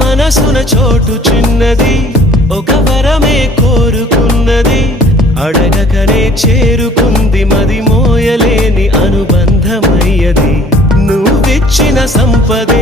మనసున చోటు చిన్నది, ఒక వరమే కోరుకున్నది, అడగకనే చేరుకుంది, మది మోయలేని అనుబంధమయ్యది. నువ్విచ్చిన సంపదే